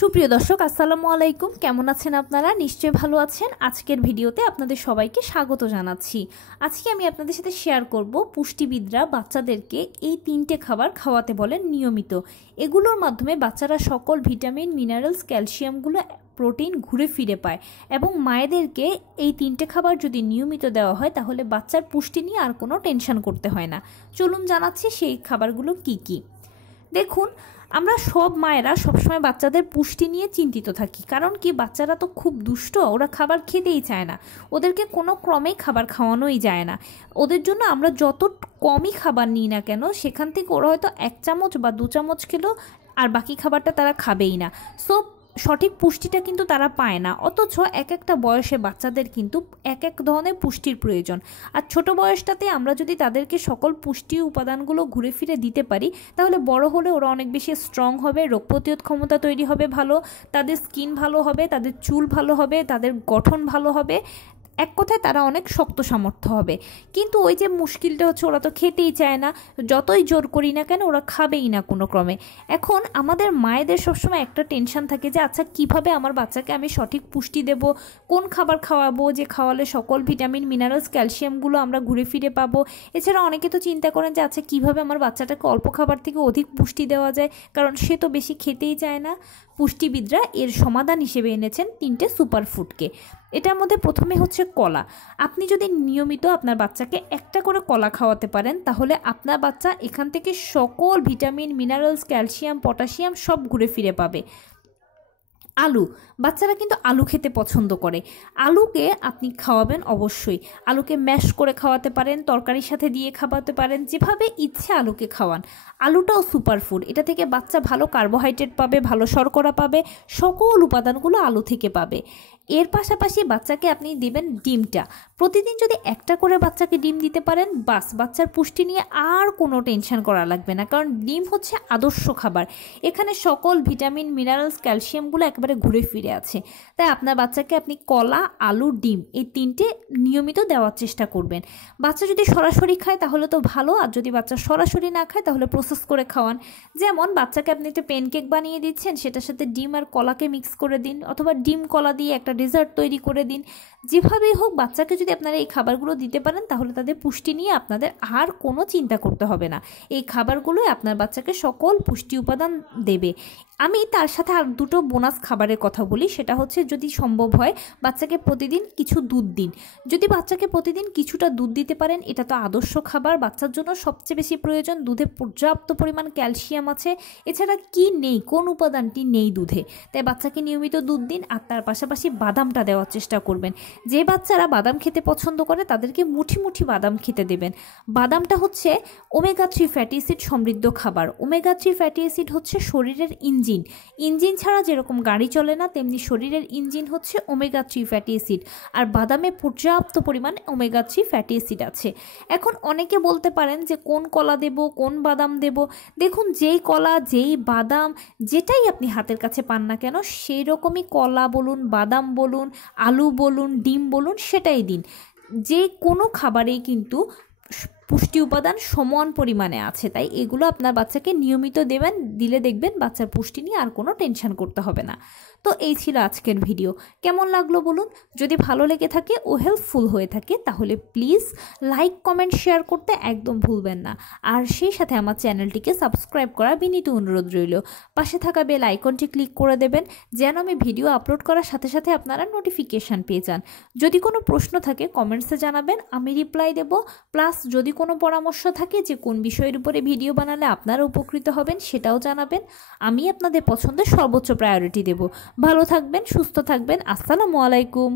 সুপ্রিয় দর্শক আসসালামু আলাইকুম, কেমন আছেন আপনারা? নিশ্চয়ই ভালো আছেন। আজকের ভিডিওতে আপনাদের সবাইকে স্বাগত জানাচ্ছি। আজকে আমি আপনাদের সাথে শেয়ার করব পুষ্টিবিদরা বাচ্চাদেরকে এই 3টে খাবার খাওয়াতে বলেন নিয়মিত। এগুলোর মাধ্যমে বাচ্চারা সকল ভিটামিন, মিনারেলস, ক্যালসিয়ামগুলো, প্রোটিন ঘুরে ফিরে পায় এবং মায়েদেরকে এই 3টে খাবার যদি নিয়মিত দেওয়া হয় তাহলে বাচ্চার পুষ্টি নিয়ে আর কোনো টেনশন করতে হয় না। চলুন জানাচ্ছি সেই খাবারগুলো কি কি। দেখুন, আমরা সব মায়েরা সবসময় বাচ্চাদের পুষ্টি নিয়ে চিন্তিত থাকি, কারণ কি বাচ্চারা তো খুব দুষ্ট, ওরা খাবার খেতেই চায় না, ওদেরকে কোনো ক্রমেই খাবার খাওয়ানোই যায় না। ওদের জন্য আমরা যত কমই খাবার নিই না কেন, সেখান থেকে ওরা হয়তো 1 চামচ বা 2 চামচ খেলো, আর বাকি খাবারটা তারা খাবেই না। সো সঠিক পুষ্টিটা কিন্তু তারা পায় না। অথচ এক একটা বয়সে বাচ্চাদের কিন্তু এক এক ধরনের পুষ্টির প্রয়োজন। আর ছোট বয়সটাতে আমরা যদি তাদেরকে সকল পুষ্টি উপাদানগুলো ঘুরে ফিরে দিতে পারি, তাহলে বড় হলে ওরা অনেক বেশি স্ট্রং হবে, রোগ প্রতিরোধ ক্ষমতা তৈরি হবে ভালো, তাদের স্কিন ভালো হবে, তাদের চুল ভালো হবে, তাদের গঠন ভালো হবে, এক কথায় তারা অনেক শক্ত সামর্থ্য হবে। কিন্তু ওই যে মুশকিলটা হচ্ছে, ওরা তো খেতেই চায় না, যতই জোর করি না কেন ওরা খাবেই না কোনো ক্রমে। এখন আমাদের মায়েদের সবসময় একটা টেনশন থাকে যে আচ্ছা কিভাবে আমার বাচ্চাকে আমি সঠিক পুষ্টি দেব, কোন খাবার খাওয়াবো যে খাওয়ালে সকল ভিটামিন, মিনারেলস, ক্যালসিয়ামগুলো আমরা ঘুরে ফিরে পাবো। এছাড়া অনেকে তো চিন্তা করেন যে আচ্ছা কিভাবে আমার বাচ্চাটাকে অল্প খাবার থেকে অধিক পুষ্টি দেওয়া যায়, কারণ সে তো বেশি খেতেই চায় না। পুষ্টিবিদরা এর সমাধান হিসেবে এনেছেন 3টে সুপারফুডকে। এটার মধ্যে প্রথমে হচ্ছে কলা। আপনি যদি নিয়মিত আপনার বাচ্চাকে একটা করে কলা খাওয়াতে পারেন, তাহলে আপনার বাচ্চা এখান থেকে সকল ভিটামিন, মিনারেলস, ক্যালসিয়াম, পটাশিয়াম সব ঘুরে ফিরে পাবে। আলু, বাচ্চারা কিন্তু আলু খেতে পছন্দ করে। আলুকে আপনি খাওয়াবেন অবশ্যই। আলুকে ম্যাশ করে খাওয়াতে পারেন, তরকারির সাথে দিয়ে খাওয়াতে পারেন, যেভাবে ইচ্ছে আলুকে খাওয়ান। আলুটাও সুপারফুড, এটা থেকে বাচ্চা ভালো কার্বোহাইড্রেট পাবে, ভালো শর্করা পাবে, সকল উপাদানগুলো আলু থেকে পাবে। এর পাশাপাশি বাচ্চাকে আপনি দেবেন ডিমটা। প্রতিদিন যদি একটা করে বাচ্চাকে ডিম দিতে পারেন, বাস বাচ্চার পুষ্টি নিয়ে আর কোনো টেনশন করা লাগবে না, কারণ ডিম হচ্ছে আদর্শ খাবার। এখানে সকল ভিটামিন, মিনারেলস, ক্যালসিয়ামগুলো একেবারে ঘুরে ফিরে আছে। তাই আপনার বাচ্চাকে আপনি কলা, আলু, ডিম এই 3টে নিয়মিত দেওয়ার চেষ্টা করবেন। বাচ্চা যদি সরাসরি খায় তাহলে তো ভালো, আর যদি বাচ্চা সরাসরি না খায় তাহলে প্রসেস করে খাওয়ান। যেমন বাচ্চাকে আপনি একটা প্যানকেক বানিয়ে দিচ্ছেন, সেটার সাথে ডিম আর কলাকে মিক্স করে দিন, অথবা ডিম কলা দিয়ে একটা ডেজার্ট তৈরি করে দিন। যেভাবেই হোক বাচ্চাকে যদি আপনারা এই খাবারগুলো দিতে পারেন, তাহলে তাদের পুষ্টি নিয়ে আপনাদের আর কোনো চিন্তা করতে হবে না। এই খাবারগুলোই আপনার বাচ্চাকে সকল পুষ্টি উপাদান দেবে। আমি তার সাথে আর 2টো বোনাস খাবারের কথা বলি, সেটা হচ্ছে যদি সম্ভব হয় বাচ্চাকে প্রতিদিন কিছু দুধ দিন। যদি বাচ্চাকে প্রতিদিন কিছুটা দুধ দিতে পারেন, এটা তো আদর্শ খাবার, বাচ্চার জন্য সবচেয়ে বেশি প্রয়োজন। দুধে পর্যাপ্ত পরিমাণ ক্যালসিয়াম আছে। এছাড়া কি নেই, কোন উপাদানটি নেই দুধে? তাই বাচ্চাকে নিয়মিত দুধ দিন, আর তার পাশাপাশি বাদামটা দেওয়ার চেষ্টা করবেন। যে বাচ্চারা বাদাম খেতে পছন্দ করে তাদেরকে মুঠি মুঠি বাদাম খেতে দেবেন। বাদামটা হচ্ছে ওমেগা 3 ফ্যাটি অ্যাসিড সমৃদ্ধ খাবার। ওমেগা 3 ফ্যাটি অ্যাসিড হচ্ছে শরীরের ইঞ্জিন ছাড়া যেরকম গাড়ি চলে না, তেমনি শরীরের ইঞ্জিন হচ্ছে ওমেগা 3 ফ্যাটি অ্যাসিড। আর বাদামে পর্যাপ্ত পরিমাণ ওমেগা 3 ফ্যাটি অ্যাসিড আছে। এখন অনেকে বলতে পারেন যে কোন কলা দেব, কোন বাদাম দেব। দেখুন, যেই কলা, যেই বাদাম, যেটাই আপনি হাতের কাছে পান না কেন, সেই রকমই কলা বলুন, বাদাম বলুন, আলু বলুন, ডিম বলুন, সেটাই দিন। যে কোনো খাবারেই কিন্তু পুষ্টি উপাদান সমান পরিমাণে আছে, তাই এগুলো আপনার বাচ্চাকে নিয়মিত দেবেন। দিলে দেখবেন বাচ্চার পুষ্টি নিয়ে আর কোনো টেনশন করতে হবে না। তো এই ছিল আজকের ভিডিও। কেমন লাগলো বলুন? যদি ভালো লেগে থাকে ও হেল্পফুল হয়ে থাকে, তাহলে প্লিজ লাইক, কমেন্ট, শেয়ার করতে একদম ভুলবেন না। আর সেই সাথে আমার চ্যানেলটিকে সাবস্ক্রাইব করা বিনীত অনুরোধ রইল। পাশে থাকা বেল আইকনটি ক্লিক করে দেবেন, যেন আমি ভিডিও আপলোড করার সাথে সাথে আপনারা নোটিফিকেশান পেয়ে যান। যদি কোনো প্রশ্ন থাকে কমেন্টসে জানাবেন, আমি রিপ্লাই দেব। প্লাস যদি কোনো পরামর্শ থাকে যে কোন বিষয়ের উপরে ভিডিও বানালে আপনারা উপকৃত হবেন, সেটাও জানাবেন। আমি আপনাদের পছন্দের সর্বোচ্চ প্রায়োরিটি দেব। ভালো থাকবেন, সুস্থ থাকবেন। আসসালামু আলাইকুম।